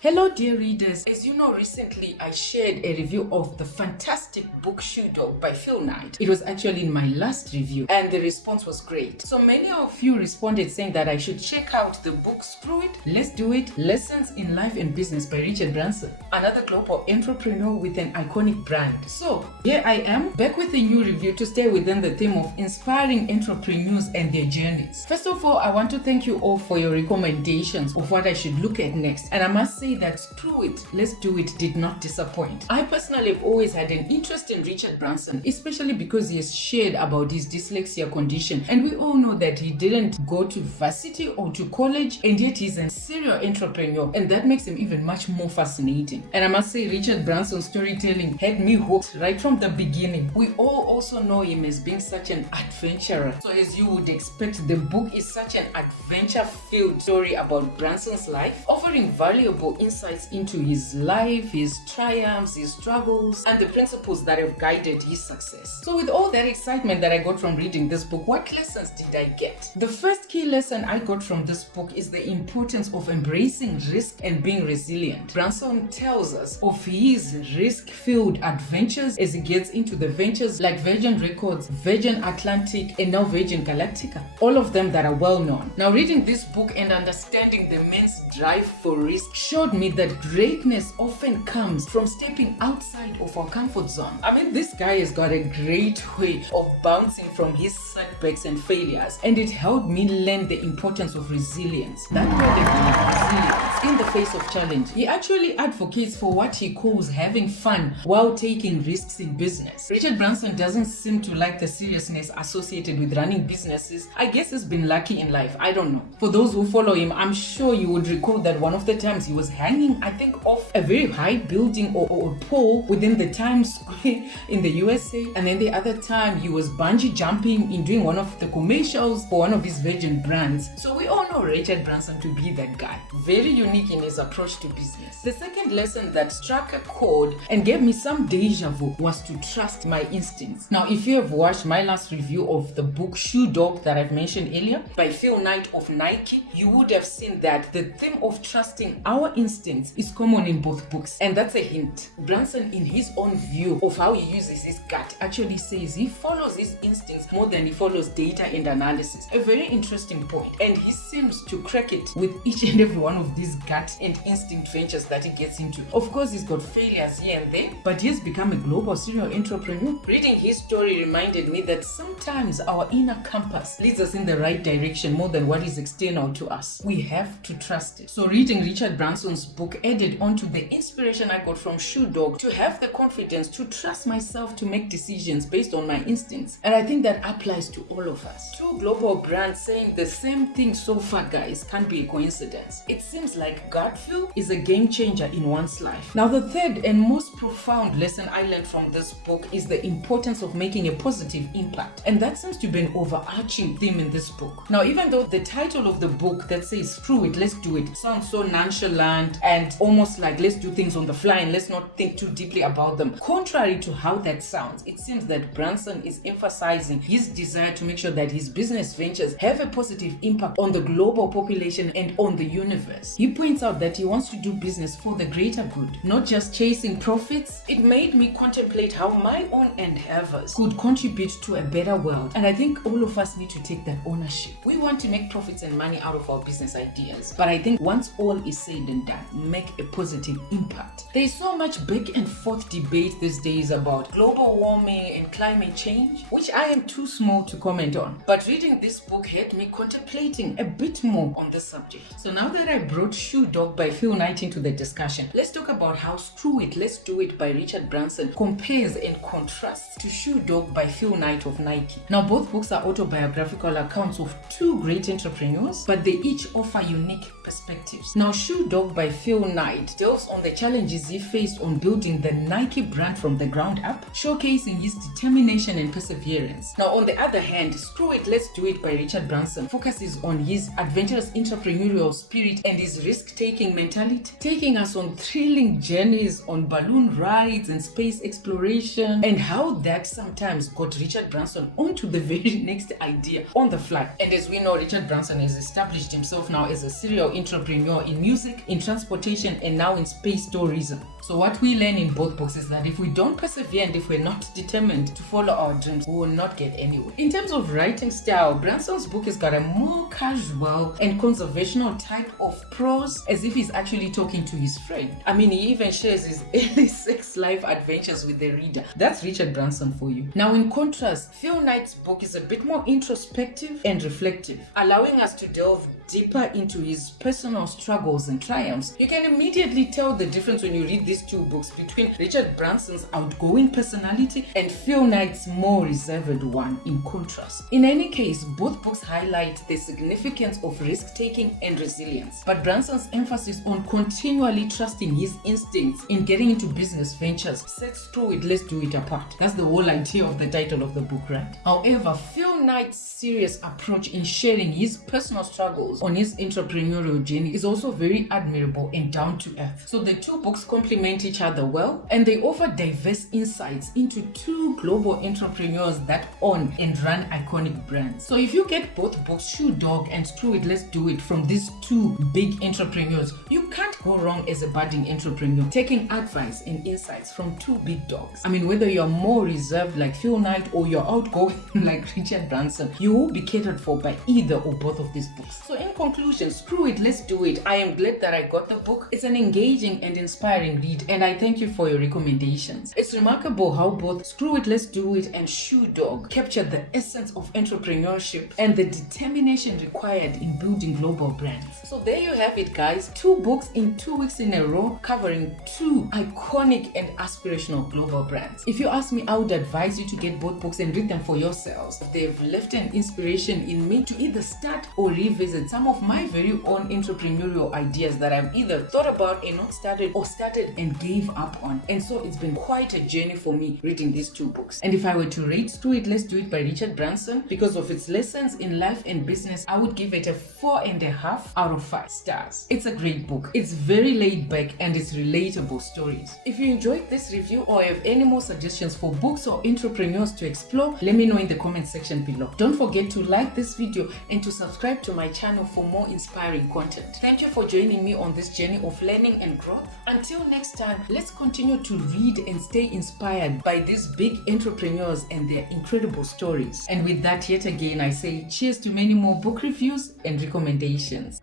Hello dear readers, as you know, recently I shared a review of the fantastic book Shoe Dog by Phil Knight. It was actually in my last review and the response was great. So many of you responded saying that I should check out the book Screw It, Let's Do It, Lessons in Life and Business by Richard Branson, another global entrepreneur with an iconic brand. So here I am, back with a new review to stay within the theme of inspiring entrepreneurs and their journeys. First of all, I want to thank you all for your recommendations of what I should look at next, and I must say that Screw It, Let's Do It did not disappoint. I personally have always had an interest in Richard Branson, especially because he has shared about his dyslexia condition, and we all know that he didn't go to varsity or to college, and yet he's a serial entrepreneur, and that makes him even much more fascinating. And I must say, Richard Branson's storytelling had me hooked right from the beginning. We all also know him as being such an adventurer, so as you would expect, the book is such an adventure-filled story about Branson's life, offering valuable insights into his life, his triumphs, his struggles, and the principles that have guided his success. So with all that excitement that I got from reading this book, what lessons did I get? The first key lesson I got from this book is the importance of embracing risk and being resilient. Branson tells us of his risk-filled adventures as he gets into the ventures like Virgin Records, Virgin Atlantic, and now Virgin Galactica, all of them that are well known. Now reading this book and understanding the man's drive for risk showed me that greatness often comes from stepping outside of our comfort zone. I mean, this guy has got a great way of bouncing from his setbacks and failures, and it helped me learn the importance of resilience. That word again, resilience in the face of challenge. He actually advocates for what he calls having fun while taking risks in business. Richard Branson doesn't seem to like the seriousness associated with running businesses. I guess he's been lucky in life. I don't know. For those who follow him, I'm sure you would recall that one of the times he was hanging, I think, off a very high building or pole within the Times Square in the USA, and then the other time he was bungee jumping in doing one of the commercials for one of his Virgin brands. So we all know Richard Branson to be that guy, very unique in his approach to business. The second lesson that struck a chord and gave me some deja vu was to trust my instincts. Now if you have watched my last review of the book Shoe Dog that I've mentioned earlier by Phil Knight of Nike, you would have seen that the theme of trusting our instincts is common in both books, and that's a hint. Branson, in his own view of how he uses his gut, actually says he follows his instincts more than he follows data and analysis. A very interesting point, and he seems to crack it with each and every one of these gut and instinct ventures that he gets into. Of course, he's got failures here and there, but he has become a global serial entrepreneur. Reading his story reminded me that sometimes our inner compass leads us in the right direction more than what is external to us. We have to trust it. So reading Richard Branson's book added on to the inspiration I got from Shoe Dog to have the confidence to trust myself to make decisions based on my instincts. And I think that applies to all of us. Two global brands saying the same thing so far, guys, can't be a coincidence. It seems like gut feel is a game changer in one's life. Now the third and most profound lesson I learned from this book is the importance of making a positive impact. And that seems to be an overarching theme in this book. Now even though the title of the book that says Screw It, Let's Do It sounds so nonchalant and almost like let's do things on the fly and let's not think too deeply about them, contrary to how that sounds, it seems that Branson is emphasizing his desire to make sure that his business ventures have a positive impact on the global population and on the universe. He points out that he wants to do business for the greater good, not just chasing profits. It made me contemplate how my own endeavors could contribute to a better world, and I think all of us need to take that ownership. We want to make profits and money out of our business ideas, but I think once all is said and done, make a positive impact. There is so much back and forth debate these days about global warming and climate change, which I am too small to comment on. But reading this book had me contemplating a bit more on this subject. So now that I brought Shoe Dog by Phil Knight into the discussion, let's talk about how Screw It, Let's Do It by Richard Branson compares and contrasts to Shoe Dog by Phil Knight of Nike. Now both books are autobiographical accounts of two great entrepreneurs, but they each offer unique perspectives. Now Shoe Dog by Phil Knight delves on the challenges he faced on building the Nike brand from the ground up, showcasing his determination and perseverance. Now on the other hand, Screw It, Let's Do It by Richard Branson focuses on his adventurous entrepreneurial spirit and his risk-taking mentality, taking us on thrilling journeys on balloon rides and space exploration, and how that sometimes got Richard Branson onto the very next idea on the fly. And as we know, Richard Branson has established himself now as a serial entrepreneur in music, in transportation, and now in space tourism. So what we learn in both books is that if we don't persevere and if we're not determined to follow our dreams, we will not get anywhere. In terms of writing style, Branson's book has got a more casual and conversational type of prose, as if he's actually talking to his friend. I mean, he even shares his early sex life adventures with the reader. That's Richard Branson for you. Now, in contrast, Phil Knight's book is a bit more introspective and reflective, allowing us to delve deeper into his personal struggles and triumphs. You can immediately tell the difference when you read these two books between Richard Branson's outgoing personality and Phil Knight's more reserved one, in contrast. In any case, both books highlight the significance of risk-taking and resilience, but Branson's emphasis on continually trusting his instincts in getting into business ventures sets Screw It, Let's Do It apart. That's the whole idea of the title of the book, right? However, Phil Knight's serious approach in sharing his personal struggles on his entrepreneurial journey is also very admirable and down to earth. So the two books complement each other well, and they offer diverse insights into two global entrepreneurs that own and run iconic brands. So if you get both books, Shoe Dog and Screw It, Let's Do It, from these two big entrepreneurs, you can't go wrong as a budding entrepreneur taking advice and insights from two big dogs. I mean, whether you're more reserved like Phil Knight or you're outgoing like Richard Branson, you will be catered for by either or both of these books. So in conclusion, Screw It, Let's Do It. I am glad that I got the book. It's an engaging and inspiring read, and I thank you for your recommendations. It's remarkable how both Screw It, Let's Do It and Shoe Dog captured the essence of entrepreneurship and the determination required in building global brands. So there you have it, guys. 2 books in 2 weeks in a row covering 2 iconic and aspirational global brands. If you ask me, I would advise you to get both books and read them for yourselves. They've left an inspiration in me to either start or revisit some of my very own entrepreneurial ideas that I've either thought about and not started, or started and gave up on. And so it's been quite a journey for me reading these 2 books. And if I were to rate Screw It, Let's Do It by Richard Branson, because of its lessons in life and business, I would give it a 4.5 out of 5 stars. It's a great book. It's very laid back and it's relatable stories. If you enjoyed this review or have any more suggestions for books or entrepreneurs to explore, let me know in the comment section below. Don't forget to like this video and to subscribe to my channel for more inspiring content. Thank you for joining me on this journey of learning and growth. Until next time, let's continue to read and stay inspired by these big entrepreneurs and their incredible stories. And with that, yet again, I say cheers to many more book reviews and recommendations.